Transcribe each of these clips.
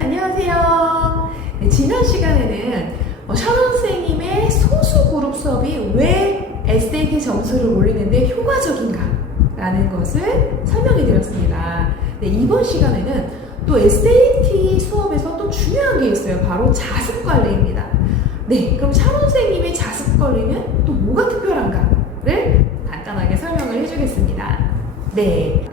안녕하세요. 네, 지난 시간에는 샤론 선생님의 소수 그룹 수업이 왜 SAT 점수를 올리는데 효과적인가 라는 것을 설명해 드렸습니다. 네, 이번 시간에는 또 SAT 수업에서 또 중요한 게 있어요. 바로 자습관리입니다. 네, 그럼 샤론 선생님의 자습관리는 또 뭐가 특별한가를 간단하게 설명을 해주겠습니다. 네,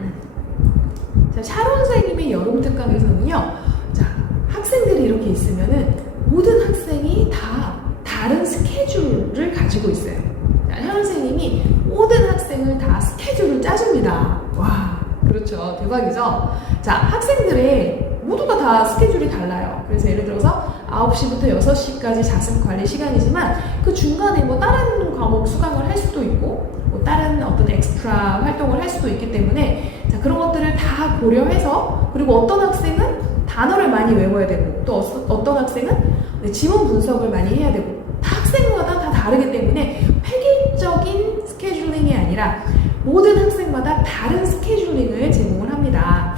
자, 샤론 선생님의 여름 특강에서는요, 자, 학생들이 이렇게 있으면은 모든 학생이 다 다른 스케줄을 가지고 있어요. 자, 샤론 선생님이 모든 학생을 다 스케줄을 짜줍니다. 와, 그렇죠. 대박이죠? 자, 학생들의 모두가 다 스케줄이 달라요. 그래서 예를 들어서 9시부터 6시까지 자습관리 시간이지만 그 중간에 뭐 다른 과목 수강을 할 수도 있고 뭐 다른 어떤 엑스트라 활동을 할 수도 있기 때문에 자, 그런 것들을 다 고려해서 그리고 어떤 학생은 단어를 많이 외워야 되고 또 어떤 학생은 지문 분석을 많이 해야 되고 다 학생마다 다 다르기 때문에 획일적인 스케줄링이 아니라 모든 학생마다 다른 스케줄링을 제공을 합니다.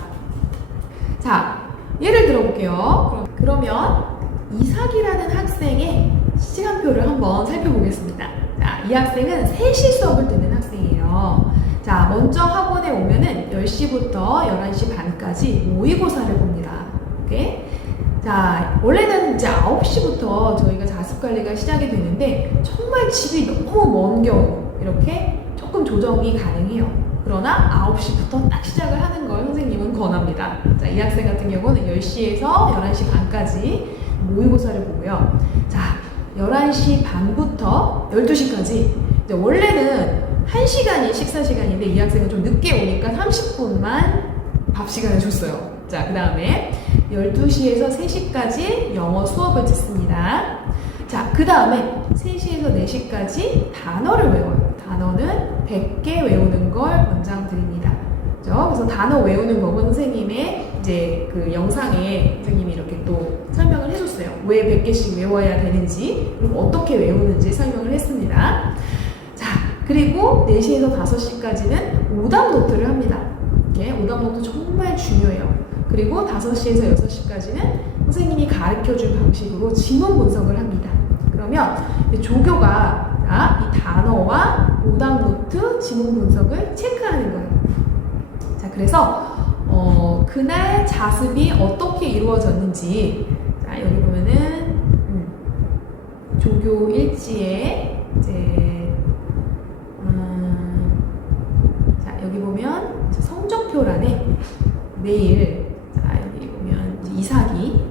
자, 예를 들어볼게요. 그러면 이삭이라는 학생의 시간표를 한번 살펴보겠습니다. 자, 이 학생은 3시 수업을 듣는 학생이에요. 자, 먼저 학원에 오면은 10시부터 11시 반까지 모의고사를 봅니다. 오케이? 자, 원래는 이제 9시부터 저희가 자습관리가 시작이 되는데 정말 집이 너무 먼 경우 이렇게 조금 조정이 가능해요. 그러나 9시부터 딱 시작을 하는 걸 선생님은 권합니다. 자, 이 학생 같은 경우는 10시에서 11시 반까지 모의고사를 보고요. 자, 11시 반부터 12시까지 원래는 1시간이 식사 시간인데 이 학생은 좀 늦게 오니까 30분만 밥 시간을 줬어요. 자, 그 다음에 12시에서 3시까지 영어 수업을 듣습니다. 자, 그 다음에 3시에서 4시까지 단어를 외워요. 단어는 100개 외우는 걸 권장드립니다. 그래서 단어 외우는 법은 선생님의 이제 그 영상에 선생님이 이렇게 또 설명을 해줬어요. 왜 100개씩 외워야 되는지, 그리고 어떻게 외우는지 설명을 했습니다. 자, 그리고 4시에서 5시까지는 오답 노트를 합니다. 오답 노트 정말 중요해요. 그리고 5시에서 6시까지는 선생님이 가르쳐준 방식으로 지문 분석을 합니다. 그러면 조교가 이 단어와 오답 노트, 지문 분석을 체크하는 거예요. 자, 그래서 그날 자습이 어떻게 이루어졌는지, 자, 여기 보면은 조교 일지에 이제 자, 여기 보면 성적표란에 매일, 자, 여기 보면 이삭이,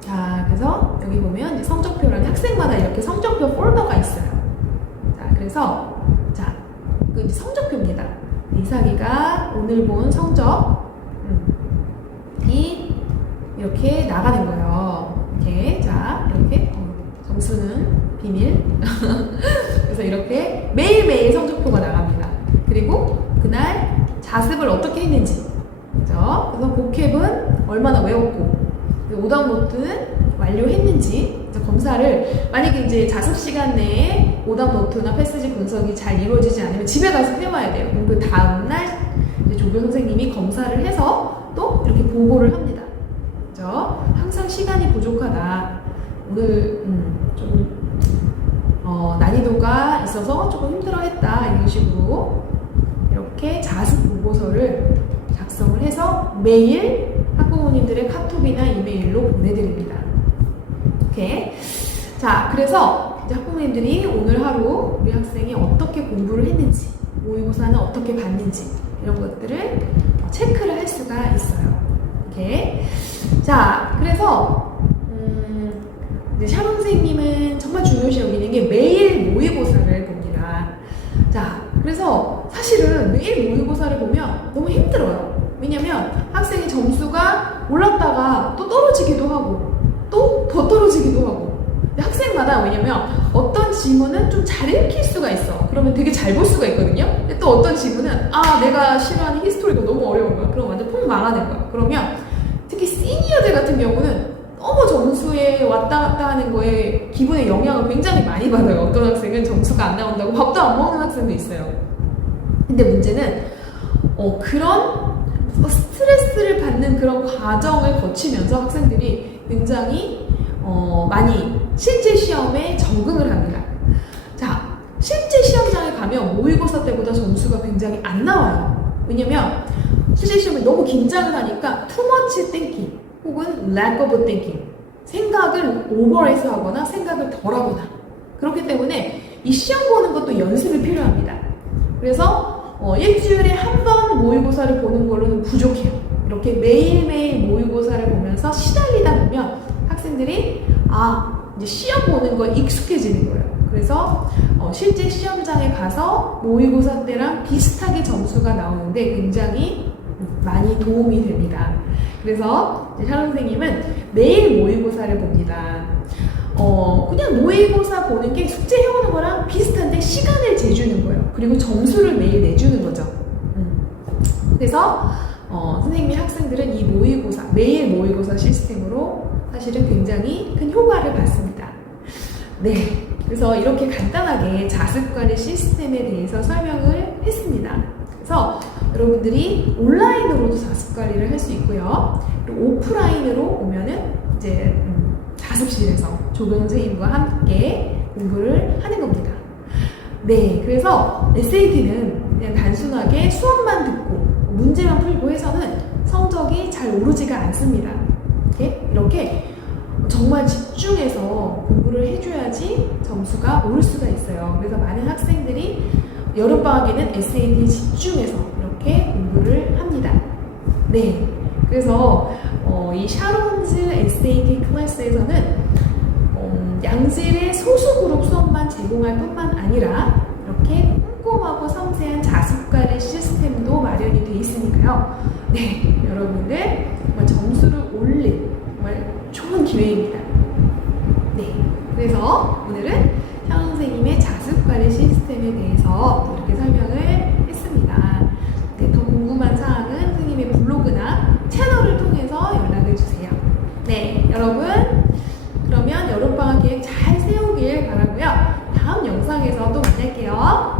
자, 그래서 여기 보면 이제 성적표란에 학생마다 이렇게 성적표 폴더가 있어요. 자, 그래서 자, 그 이제 성적표입니다. 이삭이가 오늘 본 성적이 이렇게 나가는 거예요. 이렇게, 자, 이렇게 점수는 비밀. 그래서 이렇게 매일매일 성적표가 나갑니다. 그리고 그날 자습을 어떻게 했는지, 그죠? 그래서 보캡은 얼마나 외웠고, 오답 노트는 완료했는지 검사를, 만약에 이제 자습 시간 내에 오답 노트나 패스지 분석이 잘 이루어지지 않으면 집에 가서 해와야 돼요. 그럼 그 다음날 조교 선생님이 검사를 해서 또 이렇게 보고를 합니다. 그죠? 항상 시간이 부족하다. 오늘 조금 난이도가 있어서 조금 힘들어했다. 이런 식으로 이렇게 자습 보고서를 작성을 해서 매일 학부모님들의 카톡이나 이메일로 보내드립니다. 오케이. 자, 그래서 이제 학부모님들이 오늘 하루 우리 학생이 어떻게 공부를 했는지, 모의고사는 어떻게 봤는지 이런 것들을 체크를 할 수가 있어요. 오케이. 자, 그래서 이제 샤론 선생님은 정말 중요시 여기는 게 매일 모의고사를 봅니다. 자, 그래서 사실은 매일 모의고사를 보면 너무 힘들어요. 왜냐면 학생의 점수가 올랐다가 또 떨어지기도 하고 또 더 떨어지기도 하고. 근데 학생마다, 왜냐면 어떤 지문은 좀 잘 읽힐 수가 있어. 그러면 되게 잘 볼 수가 있거든요. 근데 또 어떤 지문은 내가 싫어하는 히스토리가 너무 어려운 거야. 그럼 완전 폭 망하는 거야. 그러면 특히 시니어들 같은 경우는 너무 점수에 왔다 갔다 하는 거에 기분에 영향을 굉장히 많이 받아요. 어떤 학생은 점수가 안 나온다고 밥도 안 먹는 학생도 있어요. 근데 문제는 그런 스트레스를 받는 그런 과정을 거치면서 학생들이 굉장히 많이 실제 시험에 적응을 합니다. 자, 실제 시험장에 가면 모의고사 때보다 점수가 굉장히 안 나와요. 왜냐면 실제 시험에 너무 긴장을 하니까 too much thinking 혹은 lack of thinking, 생각을 오버해서 하거나 생각을 덜 하거나, 그렇기 때문에 이 시험 보는 것도 연습이 필요합니다. 그래서 일주일에 한 번 모의고사를 보는 걸로는 부족해요. 이렇게 매일매일 모의고사를 보면서 시달리다 보면 학생들이 이제 시험 보는 거에 익숙해지는 거예요. 그래서 실제 시험장에 가서 모의고사 때랑 비슷하게 점수가 나오는데 굉장히 많이 도움이 됩니다. 그래서 샤론 선생님은 매일 모의고사를 봅니다. 그냥 모의고사 보는 게 숙제 해오는 거랑 비슷한데 시간을 재주는 거예요. 그리고 점수를 매일 내주는 거죠. 그래서 선생님이 학생들은 이 모의고사, 매일 모의고사 시스템으로 사실은 굉장히 큰 효과를 받습니다. 네, 그래서 이렇게 간단하게 자습관의 시스템에 대해서 설명을 했습니다. 그래서 여러분들이 온라인으로도 자습관리를 할 수 있고요. 그리고 오프라인으로 오면은 이제 자습실에서 조경 선생님과 함께 공부를 하는 겁니다. 네, 그래서 SAT는 그냥 단순하게 수업만 듣고 문제만 풀고 해서는 성적이 잘 오르지가 않습니다. 이렇게 정말 집중해서 공부를 해줘야지 점수가 오를 수가 있어요. 그래서 많은 학생들이 여름방학에는 SAT에 집중해서 이렇게 공부를 합니다. 네, 그래서 이 샤론즈 SAT 클래스에서는 양질의 소수 그룹 수업만 제공할 뿐만 아니라 이렇게 꼼꼼하고 섬세한 자습관의 시스템도 마련이 되어 있으니까요. 네, 여러분들 정말 점수를 올릴 정말 좋은 기회입니다. 네, 그래서 오늘은 샤론 선생님의 자습관의 시스템에 대해서 이렇게 설명을 했습니다. 네, 더 궁금한 사항은 선생님의 블로그나 채널을 통해서 연락을 주세요. 네, 여러분, 그러면 여름방학 계획 잘 세우길 바라고요. 다음 영상에서 또 만날게요.